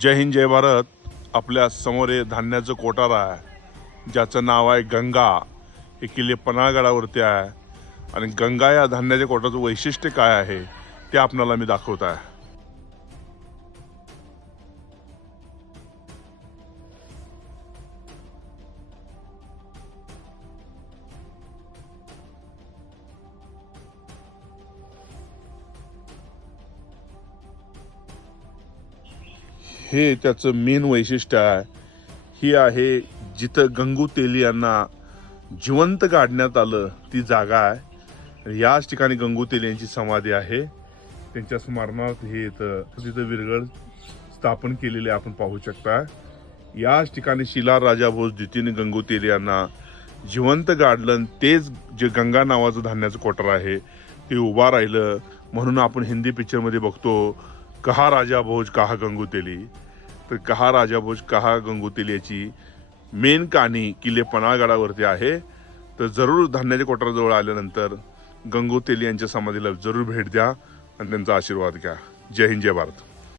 जय हिंद जय भारत. आपल्या समोर हे धान्याचं कोठार आहे ज्याचं नाव आहे गंगा. हे किल्ले पन्हाळगडावरती आहे आणि गंगा या धान्याच्या कोठाराचं वैशिष्ट्य काय आहे ते आपल्याला मी दाखवत आहे. हे त्याचं मेन वैशिष्ट्य आहे. ही आहे जिथं गंगू तेली यांना जिवंत काढण्यात आलं ती जागा आहे. याच ठिकाणी गंगू तेली यांची समाधी आहे. त्यांच्या स्मरणार्थ हे तिथं विरगळ स्थापन केलेले आपण पाहू शकता. याच ठिकाणी शिलार राजा भोज द्वितीय गंगू तेली यांना जिवंत काढलं. तेच जे गंगा नावाचं धान्याचं कोठार आहे ते उभा राहिलं. म्हणून आपण हिंदी पिक्चरमध्ये बघतो कहा राजा भोज कहा गंगू तेली. तर कहा राजा भोज कहा गंगू तेली याची मेन कहाणी किल्ले पन्हाळगडावरती आहे. तर जरूर धान्याच्या कोठाराजवळ आल्यानंतर गंगू तेली यांच्या समाधीला जरूर भेट द्या आणि त्यांचा आशीर्वाद घ्या. जय हिंद जय भारत.